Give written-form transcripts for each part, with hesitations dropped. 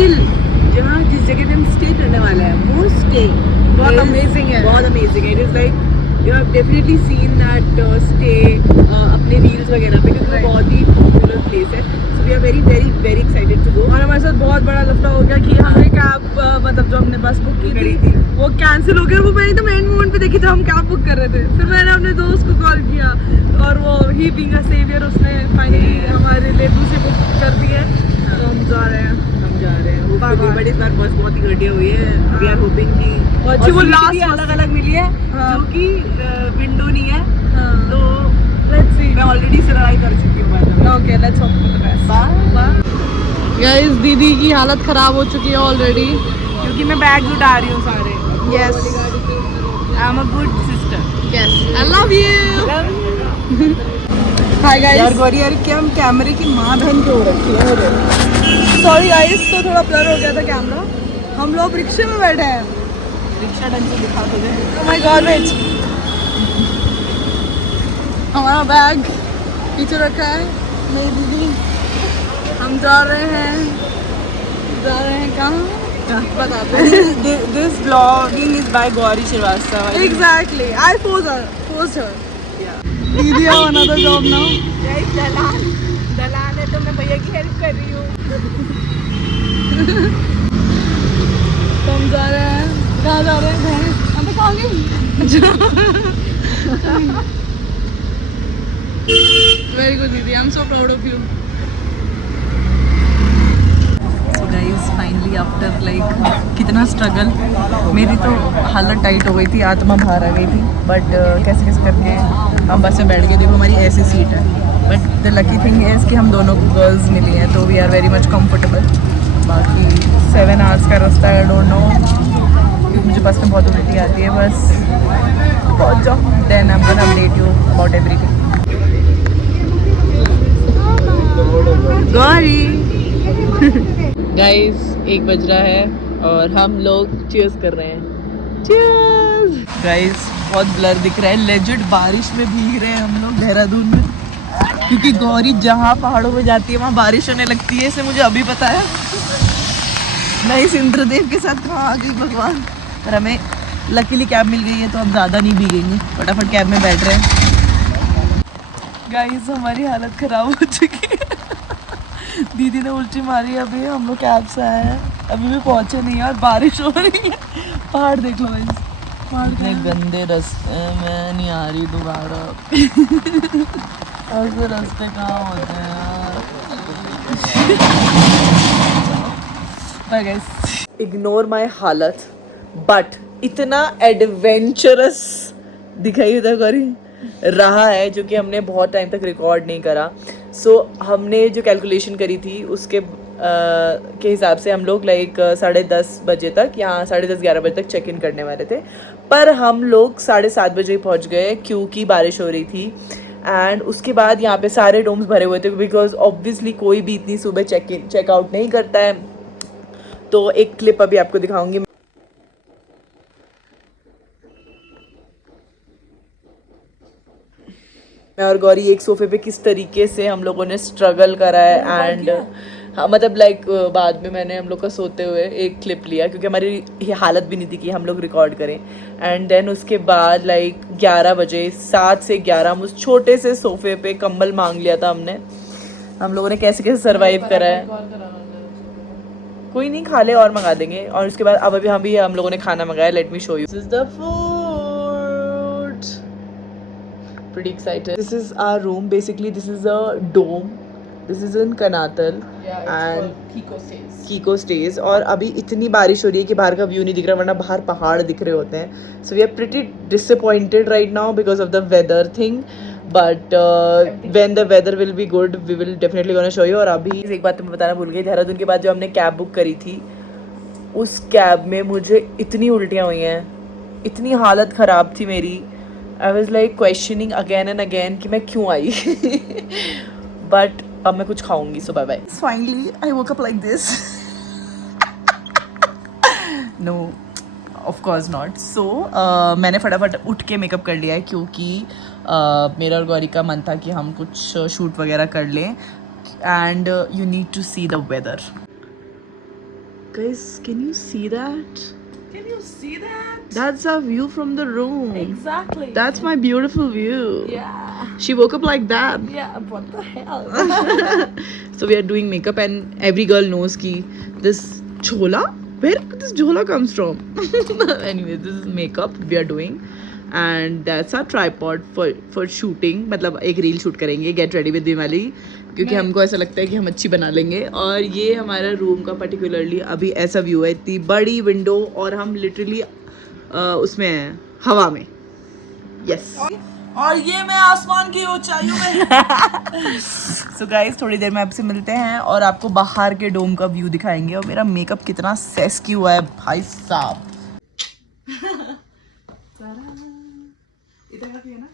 Still जहाँ जिस जगह पे हम स्टे करने वाले हैं वो स्टे बहुत अमेजिंग है। बहुत अमेजिंग है. It is like you have definitely seen that stay अपने रील्स वगैरह पे, क्योंकि वो बहुत ही पॉपुलर प्लेस है. So we are very very very excited to go. और हमारे साथ बहुत बड़ा लफड़ा हो गया कि हमने कैब मतलब जो हमने बस बुक की थी वो कैंसिल हो गया. वो मैंने तो एंड मोमेंट पे देखी जब हम कैब बुक कर रहे थे. फिर मैंने अपने दोस्त को कॉल किया और वो ही बीइंग अ सेवियर उसने फाइनली हमारे लिए दूसरी बुक कर दी है. तो हम जा रहे हैं. बट इस बार बस बहुत ही घटिया हुई है. वी आर होपिंग कि और अच्छी वो लास्ट अलग अलग मिली है जो कि विंडो नहीं है. तो लेट्स सी. मैं ऑलरेडी सर्वाइव कर चुकी हूँ. Okay let's hope for the best. Guys दीदी की हालत खराब हो चुकी है ऑलरेडी क्योंकि मैं बैग उठा रही हूँ सारे. Yes I am a good sister. Yes I love you. Hi यार गाइस. गौरी यार क्या हम कैमरे की माँ बहन क्यों रखी है मेरे. सॉरी गाइस तो थोड़ा ब्लर हो गया था कैमरा. हम लोग रिक्शे में बैठे हैं. रिक्शा ढंग से दिखा तुझे. Oh my God, wait. हमारा बैग पीछे रखा है. मेरी दीदी. हम जा रहे हैं कहाँ बताते हैं. This vlogging is by Gauri Srivastava. Exactly. I forced her. दीदी have another job now. दलाल है तो मैं भैया की हेल्प कर रही हूँ. तो हम जा रहे हैं. कहाँ जा रहे हैं? हम कहाँ गए? Very good दीदी. I'm so proud of you. So guys, finally after like कितना स्ट्रगल, मेरी तो हालत टाइट हो गई थी, आत्मा बाहर आ गई थी. बट कैसे कैसे करके हम बस में बैठ गए. देखो हमारी ऐसी सीट है. बट द लकी थिंग है कि हम दोनों को गर्ल्स मिली हैं तो we are very much comfortable. बाकी 7 आवर्स का रास्ता आई डोंट नो, क्योंकि मुझे बस में बहुत उल्टी आती है. बस पहुँच जाओ, then I am gonna update you about everything. Gauri guys 1 बज रहा है और हम लोग चीयर्स कर रहे हैं. Cheers guys. बहुत ब्लर दिख रहा है. लेजिट बारिश में भीग रहे हैं हम लोग देहरादून में, क्योंकि गौरी जहाँ पहाड़ों में जाती है वहाँ बारिश होने लगती है. इसे मुझे अभी पता है. मैं इस इंद्रदेव के साथ कहाँ आ गई भगवान. पर हमें लकीली कैब मिल गई है तो अब ज़्यादा नहीं भीगेंगे. फटाफट कैब में बैठ रहे हैं. गाइस हमारी हालत ख़राब हो चुकी है. दीदी ने उल्टी मारी. अभी हम लोग कैब से आए हैं, अभी भी पहुँचे नहीं है और बारिश हो रही है. पहाड़ देख लो गाइस. इतने गंदे रास्ते में नहीं आ रही दोबारा. ऐसे रास्ते कहाँ होते हैं यार. इग्नोर माई हालत, बट इतना एडवेंचरस दिखाई था गौरी रहा है जो कि हमने बहुत टाइम तक रिकॉर्ड नहीं करा. सो हमने जो कैलकुलेशन करी थी उसके के हिसाब से हम लोग लाइक 10:30 बजे तक, यहाँ 10:30-11 बजे तक चेक इन करने वाले थे. पर हम लोग 7:30 बजे ही पहुँच गए क्योंकि बारिश हो रही थी. एंड उसके बाद यहाँ पे सारे रूम्स भरे हुए थे, बिकॉज ऑब्वियसली कोई भी इतनी सुबह चेकआउट नहीं करता है. तो एक क्लिप अभी आपको दिखाऊंगी. मैं और गौरी एक सोफे पे किस तरीके से हम लोगों ने स्ट्रगल करा है. एंड हाँ मतलब लाइक बाद में मैंने हम लोग का सोते हुए एक क्लिप लिया, क्योंकि हमारी ये हालत भी नहीं थी कि हम लोग रिकॉर्ड करें. एंड देन उसके बाद लाइक 11 बजे 7 से 11 हम उस छोटे से सोफे पे कंबल मांग लिया था हमने. हम लोगों ने कैसे कैसे सर्वाइव करा है. कोई नहीं, खा ले और मंगा देंगे. और उसके बाद अब अभी हम लोगों ने खाना मंगाया. Let me show you. This is the food. Pretty excited. This is our room. Basically, this is a dome. This is in Kanatal. Yeah, and Kiko stays. और अभी इतनी बारिश हो रही है कि बाहर का व्यू नहीं दिख रहा, वरना बाहर पहाड़ दिख रहे होते हैं. So we are pretty disappointed right now because of the weather thing. But when the weather will be good, we will definitely gonna show you. और अभी एक बात तो मैं बताना भूल गई. देहरादून के बाद जो हमने कैब बुक करी थी, उस कैब में मुझे इतनी उल्टियाँ हुई हैं, इतनी हालत ख़राब थी मेरी. I was like questioning again and again कि मैं क्यों आई. But अब मैं कुछ खाऊंगी. So bye bye. Finally I woke up like this. No, of course not. So मैंने फटाफट उठ के मेकअप कर लिया है, क्योंकि मेरा और गौरी का मन था कि हम कुछ शूट वगैरह कर लें. And you need to see the weather. Guys, can you see that? Can you see that? That's our view from the room. Exactly. That's my beautiful view. Yeah. She woke up like that. Yeah. What the hell? So we are doing makeup and every girl knows ki this jhola, where this jhola comes from. Anyway, this is makeup we are doing and that's our tripod for shooting. मतलब एक reel shoot करेंगे get ready with Vimli क्योंकि हमको ऐसा लगता है कि हम अच्छी बना लेंगे. और ये हमारा रूम का पर्टिकुलरली अभी ऐसा व्यू है, इतनी बड़ी विंडो और हम लिटरली उसमें हैं हवा में. यस और ये मैं आसमान की ऊंचाइयों में. सो गाइस थोड़ी देर में आपसे मिलते हैं और आपको बाहर के डोम का व्यू दिखाएंगे. और मेरा मेकअप कितना सेस की हुआ है भाई साहब. इधर है ना.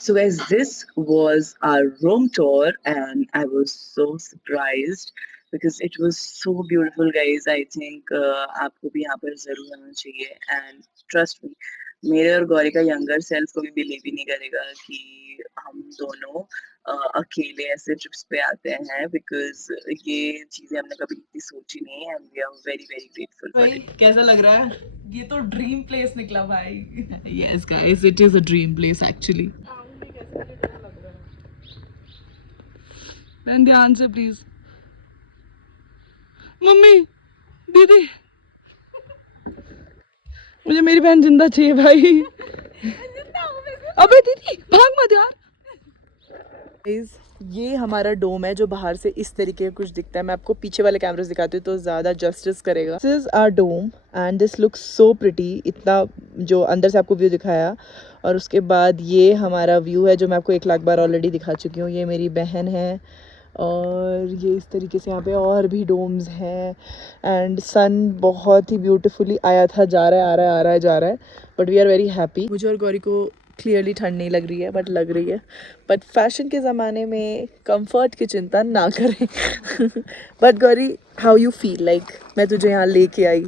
So guys, this was our room tour and I was so surprised because it was so beautiful guys. I think आपको भी यहाँ पर ज़रूर आना चाहिए and trust me, मेरे और गौरी का younger self को भी believe ही नहीं करेगा कि हम दोनों अकेले ऐसे ट्रिप्स पे आते हैं because ये चीज़ें हमने कभी इतनी सोची नहीं है and we are very very grateful for it. कैसा लग रहा है? ये तो ड्रीम प्लेस निकला भाई. Yes guys, it is a dream place actually. बहन ध्यान से प्लीज. मम्मी दीदी मुझे मेरी बहन जिंदा चाहिए भाई. अबे दीदी भाग मत यार. Guys, ये हमारा डोम है जो बाहर से इस तरीके का कुछ दिखता है. मैं आपको पीछे वाले कैमरे से दिखाती हूँ तो ज़्यादा जस्टिस करेगा. This is our dome and this looks so pretty. इतना जो अंदर से आपको व्यू दिखाया और उसके बाद ये हमारा व्यू है जो मैं आपको 1 लाख बार ऑलरेडी दिखा चुकी हूँ. ये मेरी बहन है और ये इस तरीके से यहाँ पे और भी डोम्स हैं एंड सन बहुत ही ब्यूटीफुली आया था, जा रहा है, आ रहा है, आ रहा है, जा रहा है. But we are very happy. मुझे और गौरी को क्लियरली ठंड नहीं लग रही है बट लग रही है. बट फैशन के ज़माने में कंफर्ट की चिंता ना करें. But Gauri how you feel like मैं तुझे यहाँ लेके आई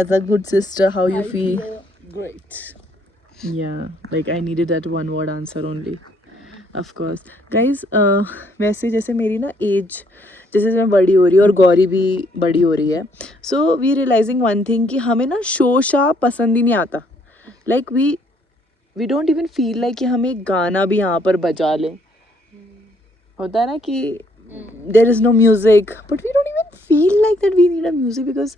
as a good sister. How you feel? Great. Yeah, like I needed that one word answer only. Of course. Guys, वैसे जैसे मेरी ना एज जैसे मैं बड़ी हो रही है और गौरी भी बड़ी हो रही है. So we realizing one thing कि हमें ना शोशा पसंद ही नहीं आता. Like we don't even feel like कि हम एक गाना भी यहाँ पर बजा लें. होता है ना कि there is no music, but we don't even feel like that we need a music because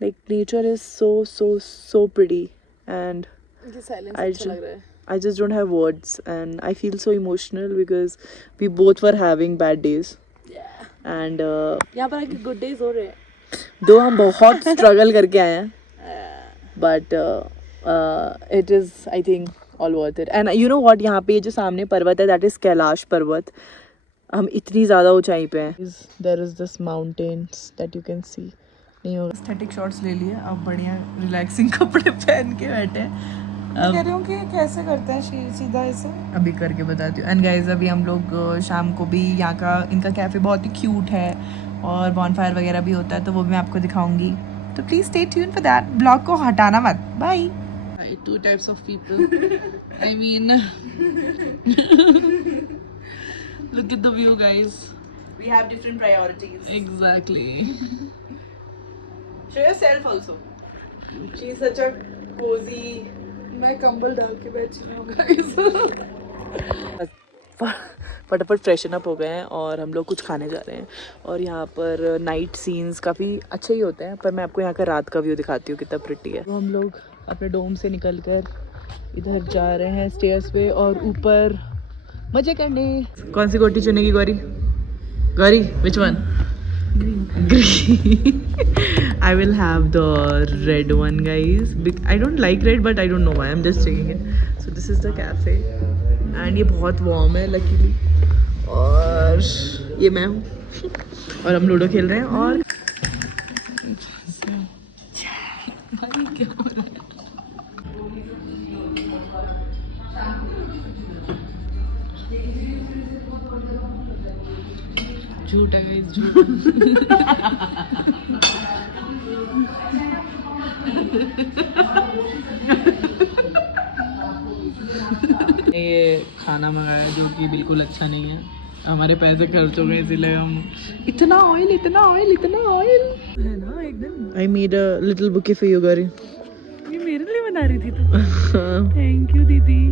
like nature is so pretty and ये साइलेंस अच्छा लग रहा है. I just don't have words and I feel so emotional because we both were having bad days. Yeah. And यहाँ पर आके good days हो रहे हैं. दो हम बहुत स्ट्रगल करके आए हैं but it is I think all worth it. And you know what, यहाँ पे जो सामने पर्वत है that is कैलाश पर्वत. हम इतनी ज़्यादा ऊंचाई पे हैं. There is this mountains that you can see. नहीं होगा. Aesthetic shots ले लिए. अब बढ़िया रिलैक्सिंग कपड़े पहन के बैठे हैं. कह रही हूँ कि कैसे करते हैं सीधा ऐसे. अभी करके बताती हूँ. एंड गाइज अभी हम लोग शाम को भी यहाँ का इनका कैफ़े बहुत ही क्यूट है और बॉनफायर वगैरह भी होता है तो वो भी मैं आपको दिखाऊंगी. तो please stay tune for that. Blog को हटाना मत. Bye. 2 types of people. I mean look at the view guys. We have different priorities. Exactly. Show yourself also. She is such a cozy. मैं कंबल डाल के बैठी हूँ गाइस. फटाफट फ्रेशन अप हो गए हैं और हम लोग कुछ खाने जा रहे हैं. और यहाँ पर नाइट सीन्स काफ़ी अच्छे ही होते हैं पर मैं आपको यहाँ का रात का व्यू दिखाती हूँ कितना प्रिटी है. तो हम लोग अपने डोम से निकल कर इधर जा रहे हैं स्टेयर्स पे और ऊपर मजे करने. कौन सी गोटी चुनेगी Gauri? Gauri which one? Green. I will have the red one guys. I don't like red but I don't know why. I'm just checking it. So this is the cafe and ये बहुत warm है luckily. और ये मैं हूँ और हम ludo खेल रहे हैं और झूठ है गाइस, झूठ. ये खाना मंगाया जो कि बिल्कुल अच्छा नहीं है. हमारे पैसे खर्च हो गए इसीलिए हम इतना ऑयल है ना एकदम। I made a little bouquet for you, Gauri. ये मेरे लिए बना रही थी तू? थैंक यू दीदी।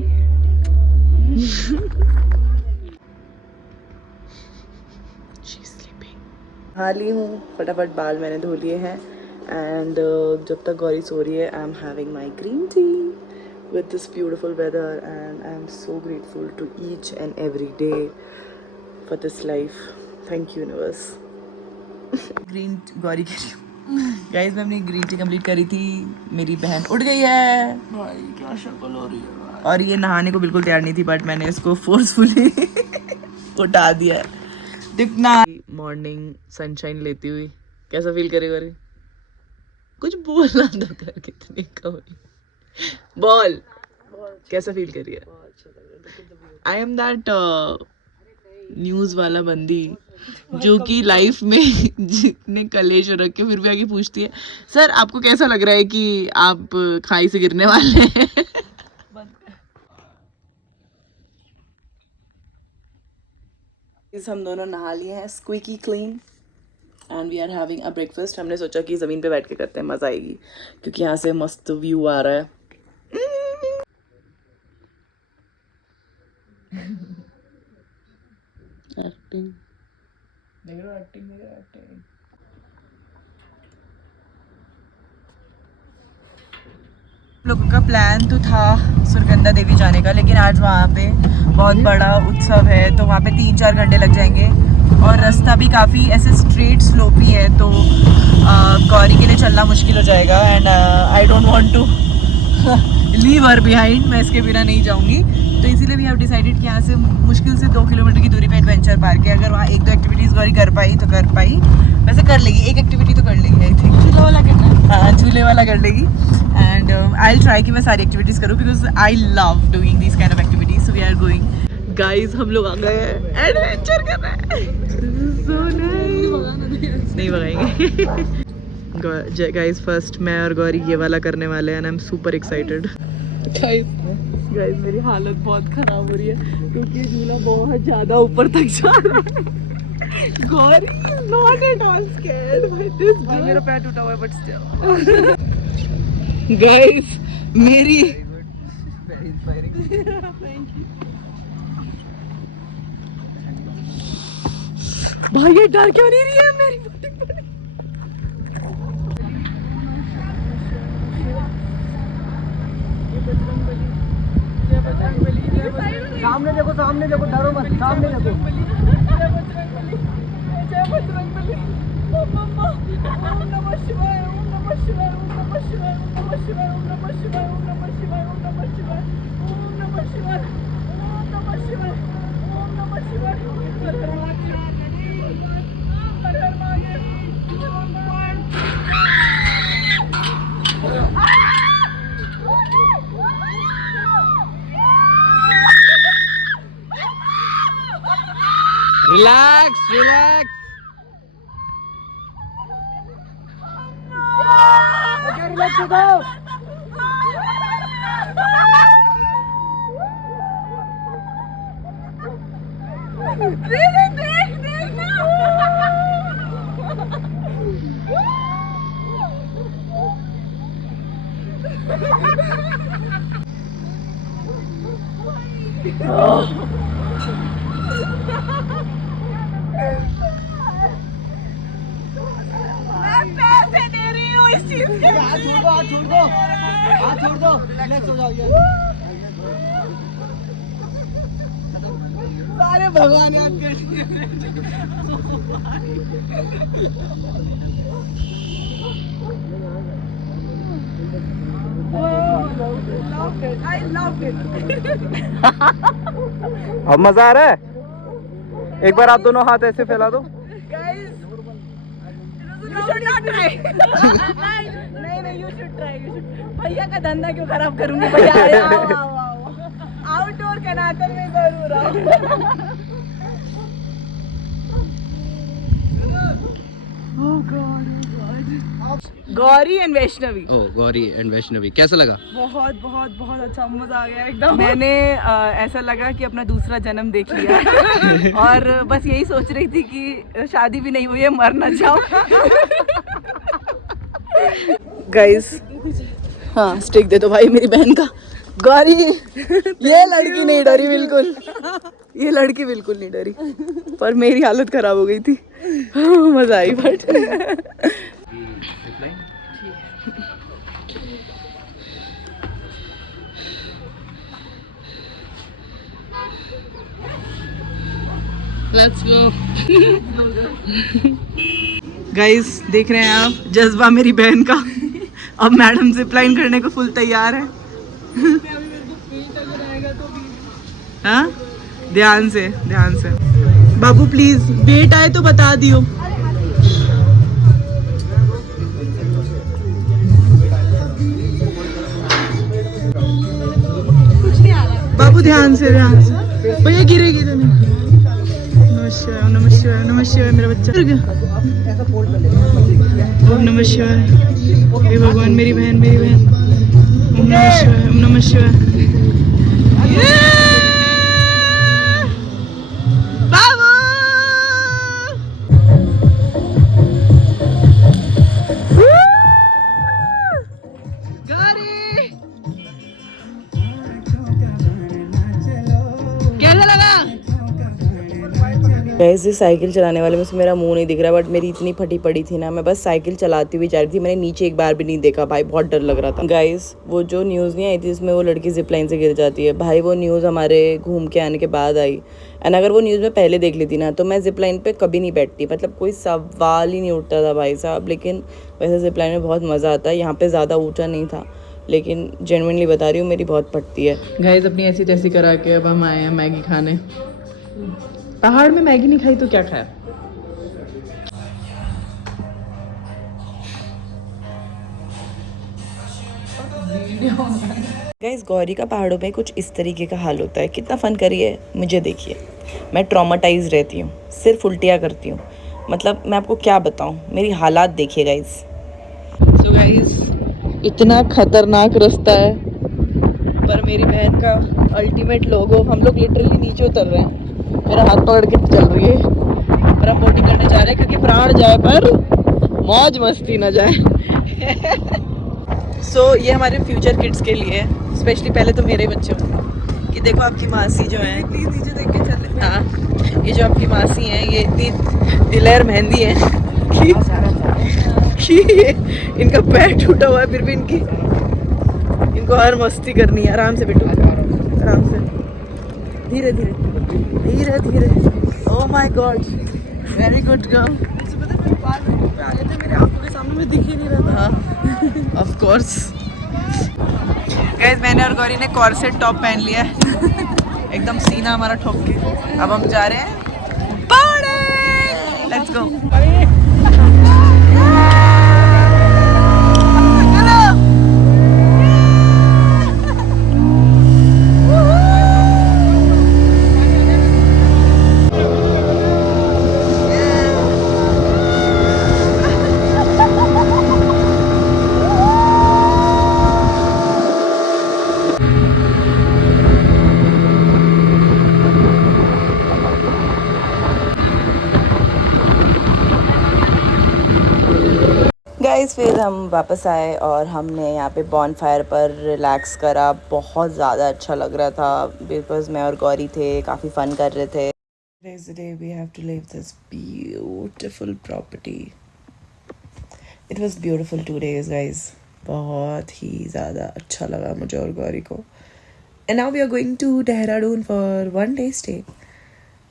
हाली हूँ, फटाफट बाल मैंने धो लिए हैं एंड जब तक गौरी सो रही है I am having my green tea with this beautiful weather and I am so grateful to each and every day for this life. Thank you universe. Green Gauri के गाइस मैं अपनी ग्रीन टी कंप्लीट करी थी, मेरी बहन उठ गई है भाई, क्या शक्ल हो रही है भाई। और ये नहाने को बिल्कुल तैयार नहीं थी बट मैंने इसको फोर्सफुली उठा दिया। दिखना मॉर्निंग सनशाइन लेती हुई कैसा फील करे गौरी? कुछ बोलना तो कर, कितनी कमी बॉल कैसा फील करिए? आई एम दैट न्यूज वाला बंदी जो कि लाइफ में जितने कलेश रख के फिर भी आगे पूछती है सर आपको कैसा लग रहा है कि आप खाई से गिरने वाले हैं? हम दोनों नहा लिए हैं squeaky clean and we are having a breakfast. हमने सोचा कि ज़मीन पे बैठ के करते हैं, मज़ा आएगी क्योंकि यहाँ से मस्त व्यू आ रहा है। एक्टिंग देख रहे हो, एक्टिंग। लोगों का प्लान तो था सुरगंधा देवी जाने का, लेकिन आज वहाँ पे बहुत बड़ा उत्सव है तो वहाँ पे 3-4 घंटे लग जाएंगे और रास्ता भी काफ़ी ऐसे स्ट्रेट स्लोपी है तो गौरी के लिए चलना मुश्किल हो जाएगा and I don't want to leave her behind. मैं इसके बिना नहीं जाऊँगी तो इसीलिए वी हैव डिसाइडेड कि यहाँ से मुश्किल से 2 किलोमीटर की दूरी पे एडवेंचर पार्क है। अगर वहाँ 1-2 एक्टिविटीज़ गौरी कर पाई तो कर पाई, वैसे कर लेगी, एक एक्टिविटी तो कर लेगी आई थिंक, झूले वाला करना है। हाँ झूले वाला कर लेगी एंड आई विल ट्राई कि मैं सारी एक्टिविटीज़ करूँ because I love doing this kind of activities. So we are going guys, हम लोग आ गए हैं एडवेंचर कर रहे हैं। so nice. नहीं भगाएंगे गाइज। फर्स्ट मैं और गौरी ये वाला करने वाले हैं and I am super excited. Guys मेरी हालत बहुत खराब हो रही है क्योंकि ये झूला बहुत ज़्यादा ऊपर तक जा रहा है। Gauri is not at all scared by this girl. मेरा पैर टूटा हुआ है but still. Guys मेरी very inspiring. Thank you. भाई ये डर क्यों नहीं रही है मेरी बॉडी पर? सामने देखो, सामने देखो, डरो मत, सामने देखो। जय बजरंगबली। ओम नमः शिवाय, ओम नमः शिवाय, ओम नमः शिवाय, ओम नमः शिवाय, ओम नमः शिवाय, ओम नमः शिवाय, ओम नमः शिवाय, ओम नमः शिवाय, ओम नमः शिवाय, ओम नमः शिवाय। हर हर महादेव, हर हर Mahadev. Relax, relax. Okay, relax, go. हाथ छोड़ दो, हाथ छोड़ दो, रिलैक्स हो जाओ। सारे भगवान याद कर लिए। I loved it. अब मजा आ रहा है? एक बार आप दोनों हाथ ऐसे फैला दो। Guys, you should not try. नहीं, you should try. भैया का धंधा क्यों खराब करूंगी? भैया आओ। आउटडोर कनातन में जरूर आओ। Oh God. Gauri and Vaishnavi. Oh Gauri and Vaishnavi, कैसा लगा? बहुत बहुत बहुत अच्छा, मजा आ गया एकदम। मैंने ऐसा लगा कि अपना दूसरा जन्म देख लिया और बस यही सोच रही थी कि शादी भी नहीं हुई है, मर ना जाऊं। गाइस, हाँ स्टिक दे दो भाई मेरी बहन का। गौरी, ये लड़की नहीं डरी बिल्कुल, ये लड़की बिल्कुल नहीं डरी, पर मेरी हालत खराब हो गई थी। मजा आई बट लेट्स गो। गाइस देख रहे हैं आप जज्बा मेरी बहन का। अब मैडम जिपलाइन करने को फुल तैयार है। हाँ ध्यान से ध्यान से। बाबू प्लीज वेट आए तो बता दियो। बाबू ध्यान से भैया, गिरेगी तो नहीं। नमः शिवाय नमः शिवाय नमः शिवाय। मेरा बच्चा ओम नमः शिवाय। हे भगवान मेरी बहन मेरी बहन। ओम नमः शिवाय ओम नमः शिवाय। बाबू कैसा लगा? ऐसे साइकिल चलाने वाले में से मेरा मुंह नहीं दिख रहा, बट मेरी इतनी फटी पड़ी थी ना, मैं बस साइकिल चलाती हुई जा रही थी। मैंने नीचे एक बार भी नहीं देखा भाई, बहुत डर लग रहा था। गाइस वो जो न्यूज़ नहीं आई थी जिसमें वो लड़की जिपलाइन से गिर जाती है, भाई वो न्यूज़ हमारे घूम के आने के बाद आई। एंड अगर वो न्यूज़ में पहले देख लेती ना तो मैं जिपलाइन पे कभी नहीं बैठती, मतलब कोई सवाल ही नहीं उठता था भाई साहब। लेकिन वैसे जिपलाइन में बहुत मज़ा आता है। यहाँ पे ज़्यादा ऊँचा नहीं था, लेकिन जेन्युइनली बता रही हूँ मेरी बहुत फटती है। गाइस अपनी ऐसी तैसी करा के अब हम आए हैं मैगी खाने। पहाड़ में मैगी नहीं खाई तो क्या खाया? गाइस गौरी का पहाड़ों पे कुछ इस तरीके का हाल होता है। कितना फन करिए मुझे देखिए, मैं ट्रॉमाटाइज रहती हूँ, सिर्फ उल्टियाँ करती हूँ। मतलब मैं आपको क्या बताऊँ, मेरी हालात देखिए गाइस। तो गाइस इतना खतरनाक रास्ता है, पर मेरी बहन का अल्टीमेट लोगो। हम लोग लिटरली नीचे उतर रहे हैं, मेरा हाथ पकड़ के चल रही है, पर हम बोटिंग करने जा रहे हैं क्योंकि प्राण जाए पर मौज मस्ती ना जाए। सो ये हमारे फ्यूचर किड्स के लिए है, स्पेशली पहले तो मेरे बच्चों कि देखो आपकी मासी जो है, प्लीज नीचे देख के चले। हाँ ये जो आपकी मासी हैं ये इतनी दिलेर मेहंदी है कि इनका पैर टूटा हुआ है, फिर भी इनको हर मस्ती करनी है। आराम से बेटू, आराम से, धीरे धीरे धीरे धीरे। Oh my God, very good girl. मेरे आंखों के सामने में दिख ही नहीं रहा था। ऑफ कोर्स गाइस मैंने और गौरी ने कॉर्सेट टॉप पहन लिया है, एकदम सीना हमारा ठोक के। अब हम जा रहे हैं पार्टी, लेट्स गो। गाइस फिर हम वापस आए और हमने यहाँ पे बॉनफायर पर रिलैक्स करा। बहुत ज़्यादा अच्छा लग रहा था बिकॉज मैं और गौरी थे, काफ़ी फन कर रहे थे। Today's the day we have to leave this beautiful property. It was beautiful 2 days guys, बहुत ही ज़्यादा अच्छा लगा मुझे और गौरी को। And now we are going to Dehradun for 1 day stay.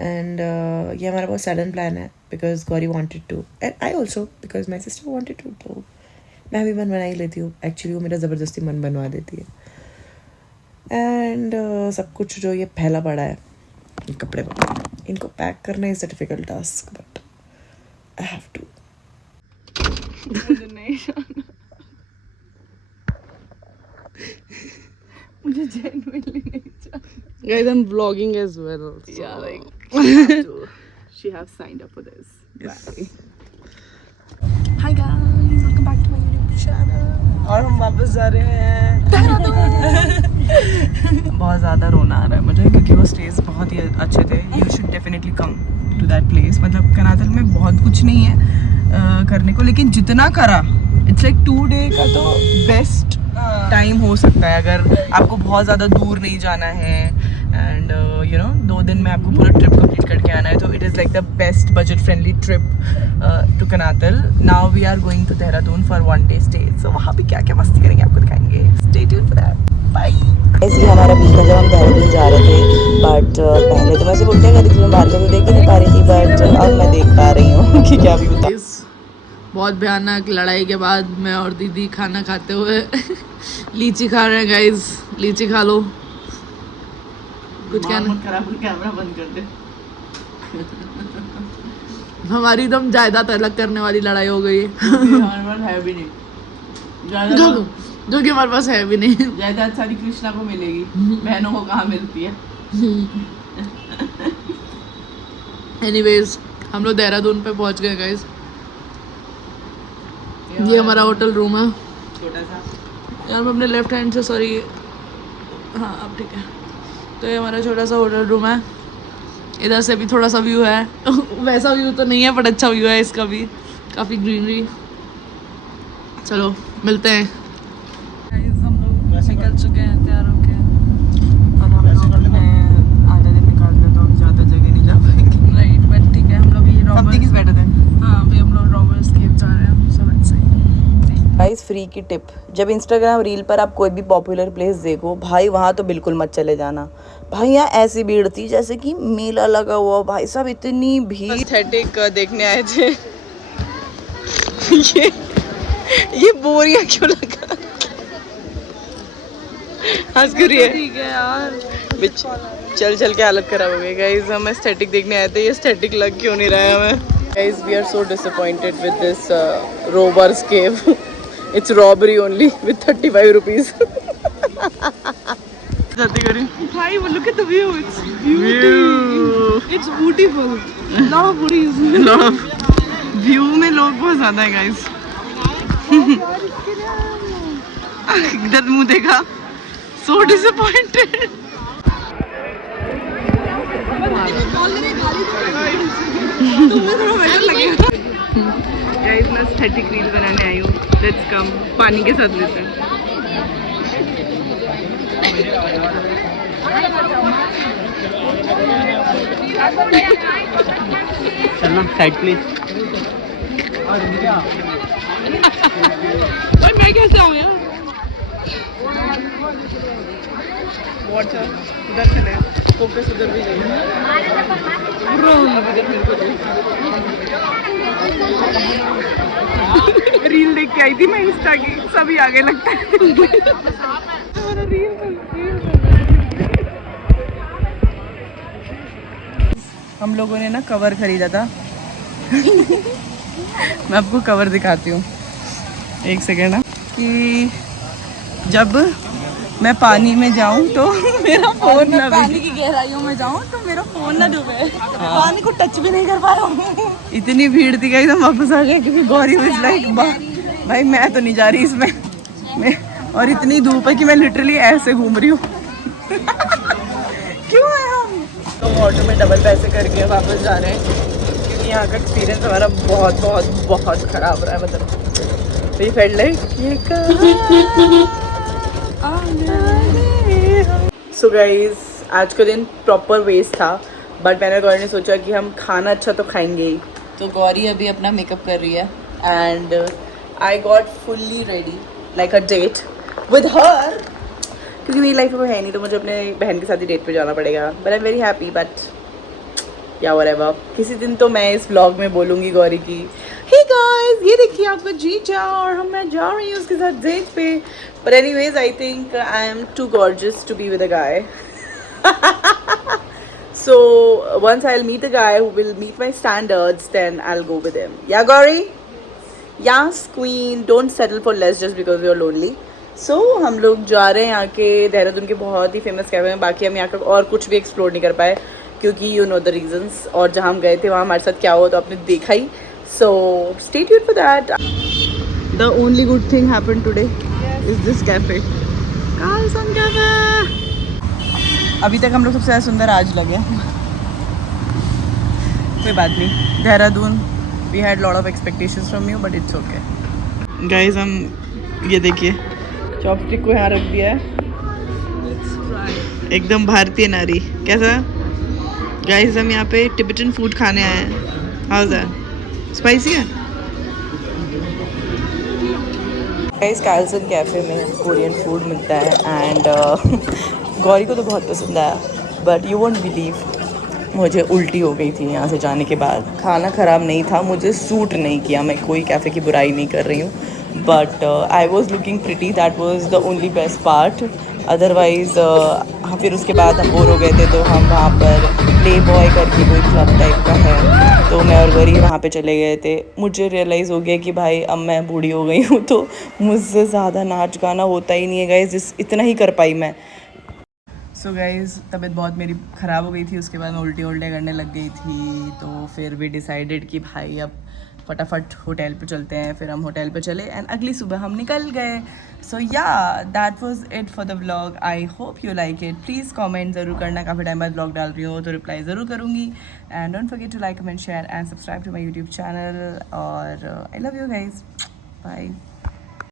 And ये हमारा बहुत सडन प्लान है because Gauri wanted to and I also because my sister wanted to, तो मैं भी मन बना ही लेती हूँ। एक्चुअली वो मेरा ज़बरदस्ती मन बनवा देती है। एंड सब कुछ जो ये फैला पड़ा है, ये कपड़े इनको पैक करना is a difficult task, but I have to. मुझे genuinely नहीं चाहिए। Guys, I'm vlogging as well. So. Yeah, like she have signed up for this. Yes. Bye. Hi guys. निशाना और हम वापस जा रहे हैं बहुत ज़्यादा रोना आ रहा है मुझे क्योंकि वो स्टेज बहुत ही अच्छे थे. You should definitely come to that place. मतलब कनातल में बहुत कुछ नहीं है करने को, लेकिन जितना करा इट्स लाइक 2 डे का तो बेस्ट टाइम हो सकता है अगर आपको बहुत ज़्यादा दूर नहीं जाना है. एंड यू नो 2 दिन में आपको पूरा ट्रिप कंप्लीट करके आना है, तो it is like the best budget friendly trip to Kanatal. Now we are going to Dehradun for 1 day stay. So वहाँ पे क्या क्या मस्ती करेंगे आपको दिखाएंगे. Stay tuned for that. Bye. ऐसे ही हमारा बीच था जब हम देहरादून जा रहे थे. बट पहले तो मैं सिर्फ उल्टियाँ कर रही थी, मैं बाहर को देख ही नहीं पा रही थी. बट अब मैं देख पा रही हूँ कि क्या भी होता है. बहुत भयानक लड़ाई के बाद मैं और दीदी खाना खाते हुए लीची खा रहे हैं. गाइस लीची खा लो. कुछ कहना कैमरा बंद कर दे. हमारी एकदम जायदाद अलग करने वाली लड़ाई हो गई है. हमारे पास है भी नहीं जो कि हमारे पास है भी नहीं. जायदाद सारी कृष्णा को मिलेगी, बहनों को कहाँ मिलती है. एनीवेज हम लोग देहरादून पे पहुंच गए गाइस. ये हमारा होटल रूम है छोटा सा. यार मैं अपने लेफ्ट हैंड से सॉरी. हाँ अब ठीक है. तो ये हमारा छोटा सा होटल रूम है. इधर से भी थोड़ा सा व्यू है. वैसा व्यू तो नहीं है बट अच्छा व्यू है इसका भी. काफ़ी ग्रीनरी. चलो मिलते हैं. हम लोग निकल चुके हैं तैयार होके. और हम लोग आधा दिन निकाल दें तो हम ज़्यादा जगह नहीं जा पाएंगे. राइट बट ठीक है. हम लोग ये समथिंग इज बेटर देन. हाँ अभी हम लोग रॉबर्स केव जा रहे हैं. So let's see. Guys free की टिप, जब इंस्टाग्राम रील पर आप कोई भी पॉपुलर प्लेस देखो भाई वहाँ तो बिल्कुल मत चले जाना. भाई यहाँ ऐसी भीड़ थी जैसे कि मेला लगा हुआ. भाई साहब इतनी भीड़. एस्थेटिक देखने आए थे. ये बोरियां क्यों लगा. हंस क्यों रही है. ठीक है यार. चल चल के हालत खराब हो गई. गाइस हम एस्थेटिक देखने आए थे. ये एस्थेटिक लग क्यों नहीं रहा है हमें. Guys we are so disappointed with this robbers cave. It's robbery only with 35 rupees. Hi, well, look at the view. It's beautiful. It's beautiful. Love booties. Love. View में लोग बहुत ज़्यादा है guys. इधर मुँह देखा. So disappointed. तुम्हें थोड़ा बेटर लगेगा. गाइस मैं एस्थेटिक रील बनाने आई हूँ. Let's come. पानी के साथ लेते हैं. चलना साइड प्लीज. भाई मैं कैसे आऊँ यार. वाटर इधर चले. फोकस उधर भी जाइए. रील देख के आई थी मैं इंस्टा की. सभी आगे लगता है. हम लोगों ने ना कवर खरीदा था. मैं आपको कवर दिखाती हूँ. एक सेकेंड. कि जब मैं पानी में जाऊँ तो मेरा फोन ना पानी की गहराइयों में जाऊँ तो मेरा फोन ना डूबे. पानी को टच भी नहीं कर पा रहा हूँ. इतनी भीड़ थी गाइस. हम वापस आ गए क्योंकि गौरी वाज लाइक भाई मैं तो नहीं जा रही इसमें. मैं और इतनी धूप है कि मैं लिटरली ऐसे घूम रही हूँ. क्यों है हम तो ऑटो में डबल पैसे करके वापस जा रहे हैं क्योंकि यहाँ का एक्सपीरियंस हमारा बहुत बहुत बहुत ख़राब रहा है. मतलब we felt like. So guys आज का दिन प्रॉपर वेस्ट था. बट मैंने गौरी ने सोचा कि हम खाना अच्छा तो खाएंगे ही. तो गौरी अभी अपना मेकअप कर रही है. And I got fully ready like a date with her. क्योंकि मेरी लाइफ में कोई है नहीं तो मुझे अपने बहन के साथ ही डेट पे जाना पड़ेगा. But I am very happy. But या व्हाटएवर. किसी दिन तो मैं इस व्लॉग में बोलूँगी गौरी की हे गाइस ये देखिए आपका जीजा और मैं जा रही हूँ उसके साथ डेट पे. But anyways I think I am too gorgeous to be with a guy. So once I'll meet a guy who will meet my standards, then I'll go with him. Yeah, Gauri? Yes, queen. Don't settle for less just because you're lonely. So हम लोग जा रहे हैं यहाँ के देहरादून के बहुत ही famous cafe में. बाकी हम यहाँ का और कुछ भी एक्सप्लोर नहीं कर पाए क्योंकि you know the reasons. और जहाँ हम गए थे वहाँ हमारे साथ क्या हुआ तो आपने देखा ही. So stay tuned for that. The only good thing happened today is this cafe. Carlson Cafe. अभी तक हम लोग सबसे ज़्यादा सुंदर आज लगे. कोई बात नहीं. Dehradun. We had lot of expectations from you, but it's okay. Guys, हम ये देखिए चॉपस्टिक को यहाँ रख दिया है. एकदम भारतीय नारी. कैसा? Guys, हम यहाँ पे टिबेटन फूड खाने आए हैं. How's that? Spicy है? गाइस कार्लसन कैफ़े में कोरियन फूड मिलता है एंड गौरी को तो बहुत पसंद आया बट यू वोंट बिलीव मुझे उल्टी हो गई थी यहाँ से जाने के बाद. खाना ख़राब नहीं था, मुझे सूट नहीं किया. मैं कोई कैफ़े की बुराई नहीं कर रही हूँ but I was looking pretty. That was the only best part. Otherwise फिर उसके बाद हम बोर हो गए थे तो हम वहाँ पर प्ले बॉय करके कोई क्लब टाइप का है तो मैं और गौरी वहाँ पे चले गए थे. मुझे रियलाइज़ हो गया कि भाई अब मैं बूढ़ी हो गई हूँ तो मुझसे ज़्यादा नाच गाना होता ही नहीं है गाइस. इतना ही कर पाई मैं. सो गाइज़ तबीयत बहुत मेरी ख़राब हो गई थी. उसके बाद मैं उल्टी करने लग गई थी. तो फिर भी डिसाइडेड कि भाई अब फटाफट होटल पे चलते हैं. फिर हम होटल पे चले एंड अगली सुबह हम निकल गए. सो या that was it for the vlog. I hope you like it. Please comment ज़रूर करना. काफ़ी टाइम बाद व्लॉग डाल रही हूँ तो रिप्लाई ज़रूर करूँगी. And don't forget to like comment share and subscribe to my YouTube channel. और I love you guys. Bye.